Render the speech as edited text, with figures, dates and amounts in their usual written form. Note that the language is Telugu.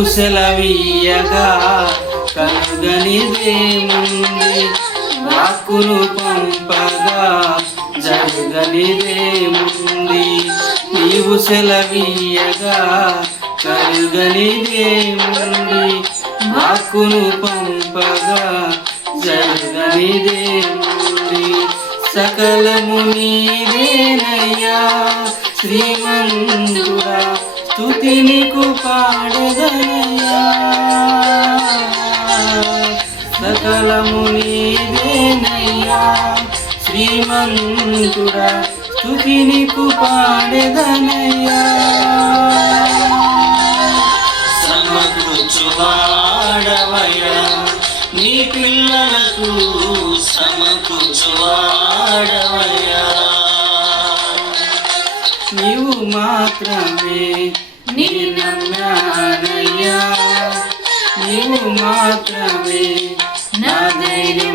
నీవు సెలవీయగా కలుగనిదేముంది, వాక్కును పంపగా జరగనిదేముంది. నీవు సెలవీయగా కలుగనిదేముంది, వాక్కును పంపగా జరగనిదేముంది. సకలము నీదేనయ్యా శ్రీమంతుడా, స్తుతి నీకు పాడెదనయ్యా. సకలము నీదేనయ్యా శ్రీమంతుడా, స్తుతి నీకు పాడెదనయ్యా. సమకూర్చువాడవయ్యా నీ పిల్లలకు, సమకూర్చువాడవయ్యా. నీవు మాత్రమే నిన్నయ్యా, నీవు మాత్రమే నా ధైర్యం